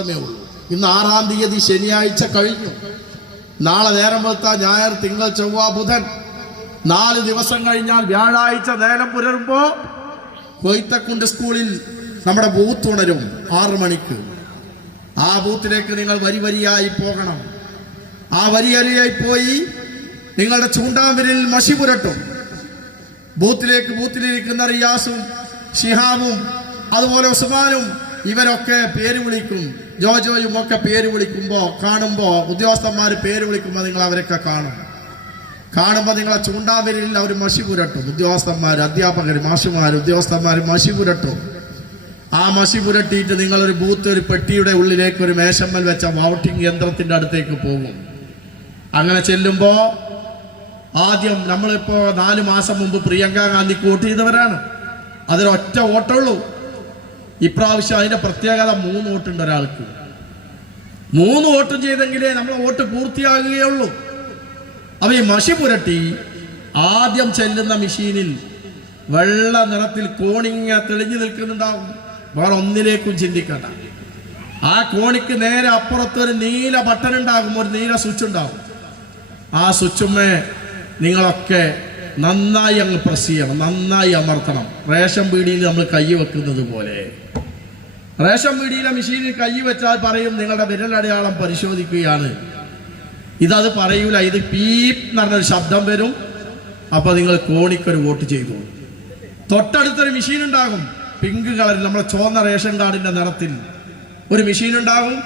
ഉള്ളൂ. ഇന്ന് 6-ാം തീയതി ശനിയാഴ്ച കഴിഞ്ഞു. നാളെ നേരം വെളുത്ത ഞായർ, തിങ്കൾ, ചൊവ്വ, ബുധൻ 4 ദിവസം കഴിഞ്ഞാൽ വ്യാഴാഴ്ച നേരം പുലരുമ്പോ കൊയ്ത്തക്കുണ്ട് സ്കൂളിൽ നമ്മുടെ ബൂത്ത് ഉണരും 6 മണിക്ക്. ആ ബൂത്തിലേക്ക് നിങ്ങൾ വരിയായി പോകണം. ആ വരിയായി പോയി നിങ്ങളുടെ ചൂണ്ടാവിരലിൽ മഷി പുരട്ടും. ബൂത്തിലിരിക്കുന്ന റിയാസും ഷിഹാബും അതുപോലെ ഉസ്മാനും ഇവരൊക്കെ പേര് വിളിക്കും. ജോജോയും ഒക്കെ പേര് കാണുമ്പോൾ ഉദ്യോഗസ്ഥന്മാർ പേര് വിളിക്കുമ്പോൾ നിങ്ങൾ അവരൊക്കെ കാണുമ്പോൾ നിങ്ങളെ ചൂണ്ടാവിരലിൽ അവർ മഷി പുരട്ടും. ഉദ്യോഗസ്ഥന്മാർ, അധ്യാപകർ, മാഷുമാർ, ഉദ്യോഗസ്ഥന്മാർ മഷി പുരട്ടും. ആ മഷി പുരട്ടിയിട്ട് നിങ്ങളൊരു ഒരു പെട്ടിയുടെ ഉള്ളിലേക്ക് ഒരു മേശമ്മൽ വെച്ച വോട്ടിംഗ് യന്ത്രത്തിന്റെ അടുത്തേക്ക് പോകും. അങ്ങനെ ചെല്ലുമ്പോൾ ആദ്യം നമ്മളിപ്പോ 4 മാസം മുമ്പ് പ്രിയങ്ക ഗാന്ധിക്ക് വോട്ട് ചെയ്തവരാണ്. അതിലൊറ്റ വോട്ടുള്ളൂ. ഇപ്രാവശ്യം അതിന്റെ പ്രത്യേകത 3 വോട്ടുണ്ട് ഒരാൾക്ക്. 3 വോട്ടും ചെയ്തെങ്കിലേ നമ്മളെ വോട്ട് പൂർത്തിയാകുകയുള്ളൂ. അപ്പൊ ഈ മഷി പുരട്ടി ആദ്യം ചെല്ലുന്ന മെഷീനിൽ വെള്ള നിറത്തിൽ കോണിങ്ങ തെളിഞ്ഞു നിൽക്കുന്നുണ്ടാവും. വേറെ ഒന്നിലേക്കും ചിന്തിക്കണ്ട. ആ കോണിക്ക് നേരെ അപ്പുറത്തൊരു നീല ബട്ടൺ ഉണ്ടാകും, ഒരു നീല സ്വിച്ച് ഉണ്ടാകും. ആ സ്വിച്ചുമേ നിങ്ങളൊക്കെ നന്നായി അങ്ങ് പ്രസ് ചെയ്യണം, നന്നായി അമർത്തണം. റേഷൻ പീടിയിൽ നമ്മൾ കൈ വെക്കുന്നത് പോലെ. റേഷൻ പീടിയിലെ മെഷീനിൽ കൈ വെച്ചാൽ പറയും നിങ്ങളുടെ വിരലടയാളം പരിശോധിക്കുകയാണ്. ഇതത് പറയൂല. ഇത് പീപ്പ് എന്ന് പറഞ്ഞൊരു ശബ്ദം വരും. അപ്പൊ നിങ്ങൾ കോണിക്കൊരു വോട്ട് ചെയ്തു. തൊട്ടടുത്തൊരു മെഷീൻ ഉണ്ടാകും, പിങ്ക് കളറിൽ, നമ്മുടെ ചുവന്ന റേഷൻ കാർഡിന്റെ നിറത്തിൽ ഒരു മെഷീൻ ഉണ്ടാകും.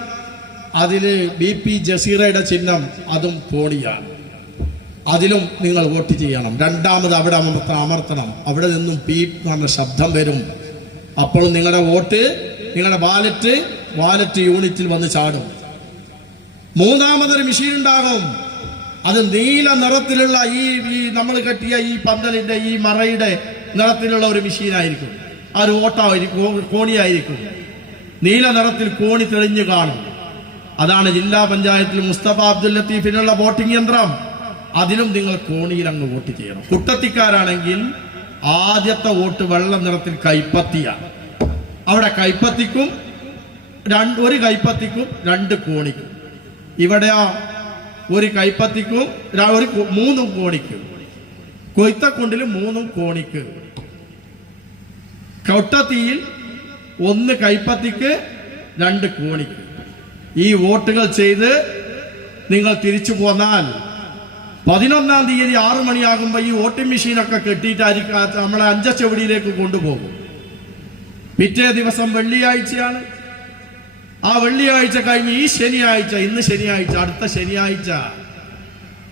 അതില് BP ജസീറയുടെ ചിഹ്നം, അതും കോണിയാണ്. അതിലും നിങ്ങൾ വോട്ട് ചെയ്യണം. രണ്ടാമത് അവിടെ അമർത്തണം. അവിടെ നിന്നും പീപ്പ് എന്ന് പറഞ്ഞ ശബ്ദം വരും. അപ്പോൾ നിങ്ങളുടെ വോട്ട്, നിങ്ങളുടെ വാലറ്റ് യൂണിറ്റിൽ വന്ന് ചാടും. മൂന്നാമതൊരു മെഷീൻ ഉണ്ടാകും. അത് നീല നിറത്തിലുള്ള ഈ നമ്മൾ കെട്ടിയ ഈ പന്തലിന്റെ ഈ മറയുടെ നിറത്തിലുള്ള ഒരു മെഷീനായിരിക്കും. ആ ഒരു കോണിയായിരിക്കും. നീല നിറത്തിൽ കോണി തെളിഞ്ഞു കാണും. അതാണ് ജില്ലാ പഞ്ചായത്തിൽ മുസ്തഫ അബ്ദുൽ ലത്തീഫിനുള്ള വോട്ടിംഗ് യന്ത്രം. അതിലും നിങ്ങൾ കോണിയിൽ അങ്ങ് വോട്ട് ചെയ്യണം. കുട്ടത്തിക്കാരാണെങ്കിൽ ആദ്യത്തെ വോട്ട് വെള്ള നിറത്തിൽ കൈപ്പത്തിയാണ്. അവിടെ കൈപ്പത്തിക്കും ഒരു കൈപ്പത്തിക്കും 2 കോണിക്കും. ഇവിടെ ഒരു കൈപ്പത്തിക്കും 3 കോണിക്ക്. കൊയ്ത്തക്കുണ്ടിൽ 3 കോണിക്ക്. കൊട്ടത്തിയിൽ 1 കൈപ്പത്തിക്ക് 2 കോണിക്ക്. ഈ വോട്ടുകൾ ചെയ്ത് നിങ്ങൾ തിരിച്ചു പോന്നാൽ 11-ാം തീയതി 6 മണിയാകുമ്പോൾ ഈ വോട്ടിംഗ് മെഷീനൊക്കെ കെട്ടിയിട്ടായിരിക്കും നമ്മളെ അഞ്ചച്ചവടിയിലേക്ക് കൊണ്ടുപോകും. പിറ്റേ ദിവസം വെള്ളിയാഴ്ചയാണ്. ആ വെള്ളിയാഴ്ച കഴിഞ്ഞ് ഇന്ന് ശനിയാഴ്ച, അടുത്ത ശനിയാഴ്ച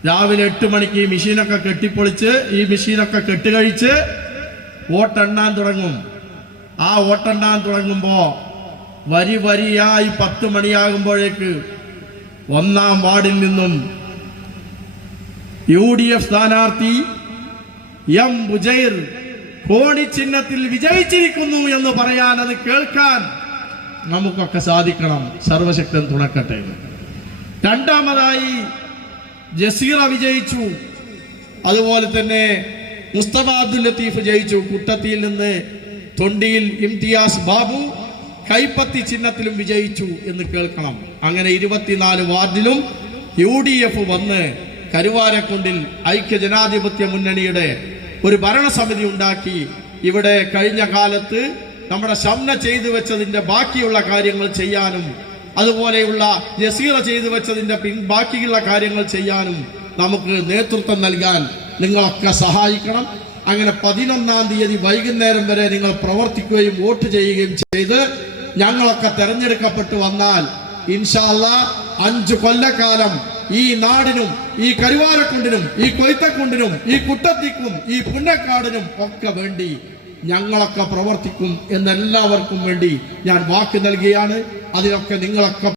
രാവിലെ 8 മണിക്ക് ഈ മെഷീനൊക്കെ കെട്ടിപ്പൊളിച്ച് ഈ മെഷീനൊക്കെ കെട്ടുകഴിച്ച് വോട്ടെണ്ണാൻ തുടങ്ങും. ആ വോട്ടെണ്ണാൻ തുടങ്ങുമ്പോ വരിയായി 10 മണിയാകുമ്പോഴേക്ക് 1-ാം വാർഡിൽ നിന്നും UDF സ്ഥാനാർത്ഥി M ബുജൈർ കോണി ചിഹ്നത്തിൽ വിജയിച്ചിരിക്കുന്നു എന്ന് പറയാൻ, അത് കേൾക്കാൻ നമുക്കൊക്കെ സാധിക്കണം. സർവശക്തൻ തുണക്കട്ടെ. രണ്ടാമതായി ജസീറ വിജയിച്ചു. അതുപോലെ തന്നെ മുസ്തഫ അബ്ദുൽ ലത്തീഫ് ജയിച്ചു. കുട്ടത്തിയിൽ നിന്ന് തൊണ്ടിയിൽ ഇംതിയാസ് ബാബു കൈപ്പത്തി ചിഹ്നത്തിലും വിജയിച്ചു എന്ന് കേൾക്കണം. അങ്ങനെ 24 വാർഡിലും UDF വന്ന് കരുവാരക്കുണ്ടിൽ ഐക്യ ജനാധിപത്യ മുന്നണിയുടെ ഒരു ഭരണസമിതി ഉണ്ടാക്കി. ഇവിടെ കഴിഞ്ഞ കാലത്ത് നമ്മുടെ ഷംന ചെയ്തു വെച്ചതിന്റെ ബാക്കിയുള്ള കാര്യങ്ങൾ ചെയ്യാനും അതുപോലെയുള്ള ജസീറ ചെയ്തു വെച്ചതിന്റെ ബാക്കിയുള്ള കാര്യങ്ങൾ ചെയ്യാനും നമുക്ക് നേതൃത്വം നൽകാൻ നിങ്ങളൊക്കെ സഹായിക്കണം. അങ്ങനെ 11-ാം തീയതി വൈകുന്നേരം വരെ നിങ്ങൾ പ്രവർത്തിക്കുകയും വോട്ട് ചെയ്യുകയും ചെയ്ത് ഞങ്ങളൊക്കെ തെരഞ്ഞെടുക്കപ്പെട്ടു വന്നാൽ ഇൻഷാ അല്ലാഹ് 5 കൊല്ലക്കാലം ഈ നാടിനും ഈ കരുവാരക്കുണ്ടിനും ഈ കൊയ്ത്തക്കുണ്ടിനും ഈ കുട്ടത്തിക്കും ഈ പുന്നക്കാടിനും ഒക്കെ വേണ്ടി ഞങ്ങളൊക്കെ പ്രവർത്തിക്കും എന്നെല്ലാവർക്കും വേണ്ടി ഞാൻ വാക്ക് നൽകുകയാണ്. അതിനൊക്കെ നിങ്ങളൊക്കെ